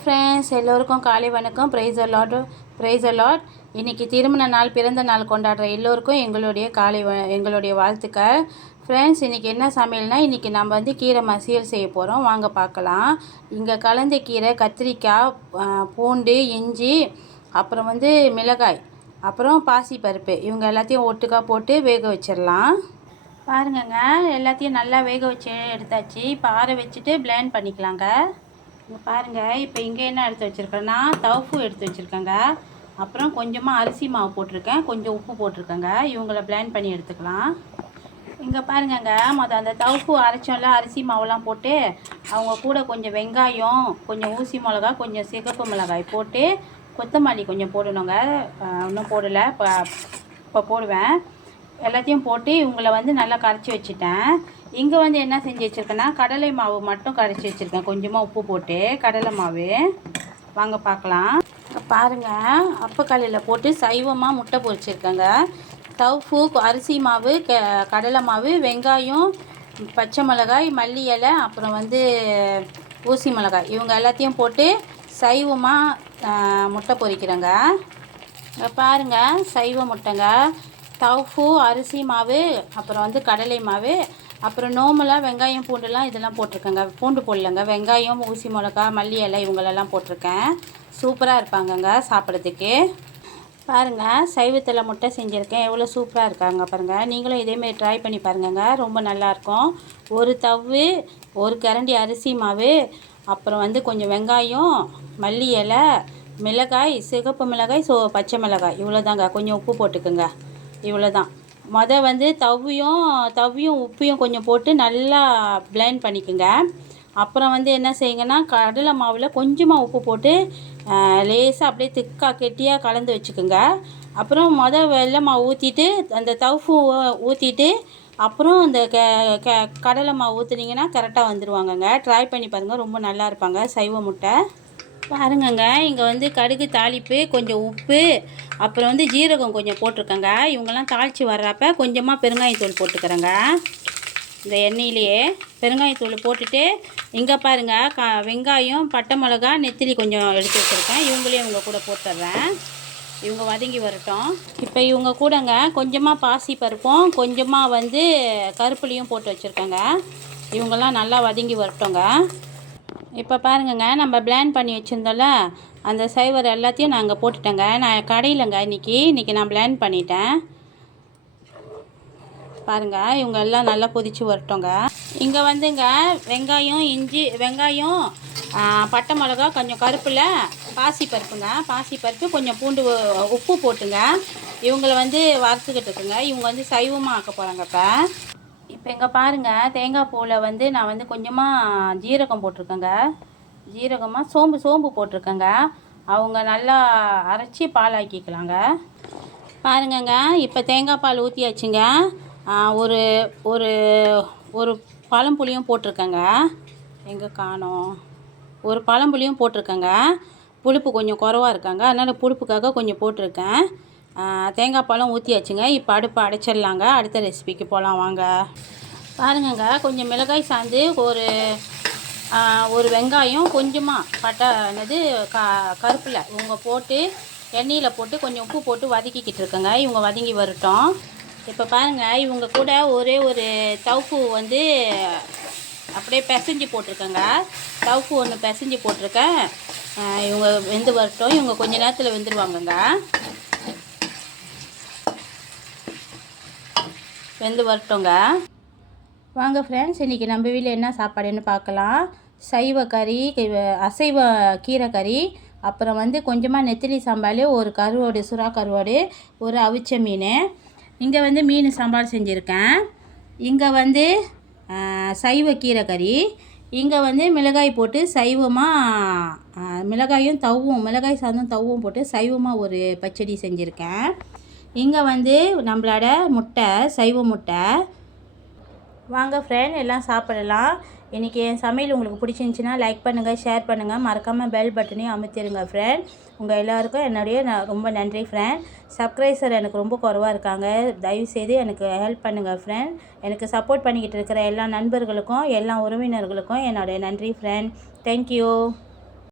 Friends எல்லோருக்கும் காலை வணக்கம். Praise the Lord. இன்றைக்கி திருமண நாள், பிறந்த நாள் கொண்டாடுற எல்லோருக்கும் எங்களுடைய வாழ்த்துக்கள். ஃப்ரெண்ட்ஸ், இன்றைக்கி என்ன சமையல்னால், இன்றைக்கி நம்ம கீரை மசியல் செய்ய போகிறோம். வாங்க பார்க்கலாம். இங்கே கலந்த கீரை, கத்திரிக்காய், பூண்டு, இஞ்சி, அப்புறம் மிளகாய், அப்புறம் பாசிப்பருப்பு, இவங்க எல்லாத்தையும் ஒட்டுக்கா போட்டு வேக வச்சிடலாம். பாருங்கங்க, எல்லாத்தையும் நல்லா வேக வச்சு எடுத்தாச்சு. இப்போ ஆற வச்சுட்டு பிளெண்ட் பண்ணிக்கலாங்க. இங்கே பாருங்கள், இப்போ இங்கே என்ன எடுத்து வச்சுருக்கேன்னா, தவுப்பு எடுத்து வச்சுருக்கேங்க. அப்புறம் கொஞ்சமாக அரிசி மாவு போட்டிருக்கேன், கொஞ்சம் உப்பு போட்டிருக்கேங்க. இவங்கள பிளெண்ட் பண்ணி எடுத்துக்கலாம். இங்கே பாருங்கங்க, அந்த தவுப்பு அரைச்சோம்ல, அரிசி மாவுலாம் போட்டு அவங்க கூட கொஞ்சம் வெங்காயம், கொஞ்சம் ஊசி மிளகா, கொஞ்சம் சிகப்பு மிளகாய் போட்டு கொத்தமல்லி கொஞ்சம் போடணுங்க. இன்னும் போடலை, இப்போ போடுவேன். எல்லாத்தையும் போட்டு இவங்களை நல்லா கரைச்சி வச்சுட்டேன். இங்கே என்ன செஞ்சு வச்சுருக்கேன்னா, கடலை மாவு மட்டும் கரைச்சி வச்சுருக்கேன், கொஞ்சமாக உப்பு போட்டு. கடலை மாவு வாங்க பார்க்கலாம். பாருங்கள், அப்பக்கல்லில் போட்டு சைவமாக முட்டை பொரிச்சிருக்கேங்க. தவுப்பு, அரிசி மாவு, கடலை மாவு, வெங்காயம், பச்சை மிளகாய், மல்லி இலை, அப்புறம் ஊசி மிளகாய், இவங்க எல்லாத்தையும் போட்டு சைவமாக முட்டை பொரிக்கிறேங்க. பாருங்கள், சைவ முட்டைங்க. தவுப்பு, அரிசி மாவு, அப்புறம் கடலை மாவு, அப்புறம் நார்மலாக வெங்காயம், பூண்டுலாம் இதெல்லாம் போட்டிருக்கேங்க. பூண்டு போடலங்க, வெங்காயம், ஊசி மிளகா, மல்லி இலை, இவங்களெல்லாம் போட்டிருக்கேன். சூப்பராக இருப்பாங்கங்க சாப்பிட்றதுக்கு. பாருங்கள், சைவத்தில் முட்டை செஞ்சுருக்கேன், எவ்வளோ சூப்பராக இருக்காங்க பாருங்கள். நீங்களும் இதேமாரி ட்ரை பண்ணி பாருங்கங்க, ரொம்ப நல்லாயிருக்கும். ஒரு தவு, ஒரு கரண்டி அரிசி மாவு, அப்புறம் கொஞ்சம் வெங்காயம், மல்லி இலை, மிளகாய், சிகப்பு மிளகாய், பச்சை மிளகாய், இவ்வளோ தாங்க. கொஞ்சம் உப்பு போட்டுக்குங்க, இவ்வளோ தான். தவ்வியும் உப்பையும் கொஞ்சம் போட்டு நல்லா பிளெண்ட் பண்ணிக்கோங்க. அப்புறம் என்ன செய்யுங்கன்னா, கடலை மாவில் கொஞ்சமாக உப்பு போட்டு லேசாக அப்படியே திக்காக கெட்டியாக கலந்து வச்சுக்கோங்க. அப்புறம் வெள்ளை மாவு ஊற்றிட்டு, அந்த தவுப்பு ஊற்றிட்டு, அப்புறம் இந்த கடலை மாவு ஊற்றுனீங்கன்னா கரெக்டாக வந்துடுவாங்கங்க. ட்ரை பண்ணி பாருங்கள், ரொம்ப நல்லா இருப்பாங்க சைவ முட்டை. பாருங்கங்க, இங்கே கடுகு தாளிப்பு, கொஞ்சம் உப்பு, அப்புறம் ஜீரகம் கொஞ்சம் போட்டிருக்கேங்க. இவங்கெல்லாம் தாளித்து வர்றப்ப கொஞ்சமாக பெருங்காயத்தூள் போட்டுக்கிறேங்க. இந்த எண்ணெயிலேயே பெருங்காயத்தூள் போட்டுட்டு, இங்கே பாருங்கள், வெங்காயம், பட்டை மிளகா, நெத்திலி கொஞ்சம் எடுத்து வச்சுருக்கேன். இவங்களையும் இவங்க கூட போட்டுடுறேன். இவங்க வதங்கி வரட்டும். இப்போ இவங்க கூடங்க கொஞ்சமாக பாசி பருப்பும், கொஞ்சமாக கருப்புளியும் போட்டு வச்சுருக்கேங்க. இவங்கெல்லாம் நல்லா வதங்கி வரட்டுங்க. இப்போ பாருங்கங்க, நம்ம பிளெண்ட் பண்ணி வச்சுருந்தோம்ல, அந்த சைவர் எல்லாத்தையும் நான் அங்கே போட்டுட்டேங்க. நான் கடையிலங்க இன்றைக்கி நான் பிளெண்ட் பண்ணிட்டேன். பாருங்கள், இவங்க எல்லாம் நல்லா கொதித்து வரட்டோங்க. இங்கே வெங்காயம், பட்டை மிளகா, கொஞ்சம் கருப்பில் பாசிப்பருப்பு, கொஞ்சம் பூண்டு, உப்பு போட்டுங்க. இவங்களை வறுத்துக்கிட்டு இருக்குங்க. இவங்க சைவமாக ஆக்க போகிறாங்க. இப்போ இங்கே பாருங்கள், தேங்காய் பூவில் நான் கொஞ்சமாக ஜீரகம் போட்டிருக்கேங்க. சோம்பு போட்டிருக்கேங்க. அவங்க நல்லா அரைச்சி பால் ஆக்கிக்கலாங்க. பாருங்கங்க, இப்போ தேங்காய் பால் ஊற்றியாச்சுங்க. ஒரு ஒரு ஒரு பழம்புளியும் போட்டிருக்கேங்க. எங்கே காணோம், ஒரு பழம்புளியும் போட்டிருக்கேங்க. புளிப்பு கொஞ்சம் குறவாக இருக்காங்க, அதனால் புளிப்புக்காக கொஞ்சம் போட்டிருக்கேன். தேங்காய் பாலும் ஊற்றியாச்சுங்க. இப்போ அடுப்பை அடைச்சிடலாங்க. அடுத்த ரெசிபிக்கு போகலாம் வாங்க. பாருங்கங்க, கொஞ்சம் மிளகாய் சாந்து, ஒரு வெங்காயம், கொஞ்சமாக கருப்பில் இவங்க போட்டு எண்ணெயில் போட்டு கொஞ்சம் உப்பு போட்டு வதக்கிக்கிட்டு இருக்கேங்க. இவங்க வதங்கி வரட்டும். இப்போ பாருங்கள், இவங்க கூட ஒரே ஒரு தவுப்பு அப்படியே பிசைஞ்சு போட்டிருக்கேங்க. தவுப்பு ஒன்று பிசைஞ்சு போட்டிருக்கேன். இவங்க வெந்து வரட்டும். இவங்க கொஞ்ச நேரத்தில் வெந்துடுவாங்கங்க. வெந்து வரட்டுங்க. வாங்க ஃப்ரெண்ட்ஸ், இன்றைக்கி நம்ம வீட்டில் என்ன சாப்பாடுன்னு பார்க்கலாம். அசைவ கீரை கறி, அப்புறம் கொஞ்சமாக நெத்திலி சாம்பார், ஒரு கருவாடு, சுறா கருவாடு, ஒரு அவிச்ச மீன். இங்கே மீன் சாம்பார் செஞ்சுருக்கேன். இங்கே சைவ கீரை கறி. இங்கே மிளகாய் போட்டு சைவமாக மிளகாய் சாதம் தவ்வும் போட்டு சைவமாக ஒரு பச்சடி செஞ்சுருக்கேன். இங்கே நம்மளோட முட்டை, சைவ முட்டை. வாங்க ஃப்ரெண்ட், எல்லாம் சாப்பிடலாம். இன்றைக்கி என் சமையல் உங்களுக்கு பிடிச்சிருந்துச்சின்னா லைக் பண்ணுங்கள், ஷேர் பண்ணுங்கள், மறக்காமல் பெல் பட்டனையும் அமைத்திருங்க ஃப்ரெண்ட். உங்கள் எல்லாருக்கும் ரொம்ப நன்றி ஃப்ரெண்ட். சப்ஸ்கிரைபர் எனக்கு ரொம்ப குறைவாக இருக்காங்க, தயவுசெய்து எனக்கு ஹெல்ப் பண்ணுங்கள் ஃப்ரெண்ட். எனக்கு சப்போர்ட் பண்ணிக்கிட்டு இருக்கிற எல்லா நண்பர்களுக்கும், எல்லா உறவினர்களுக்கும் என்னுடைய நன்றி ஃப்ரெண்ட். தேங்க்யூ.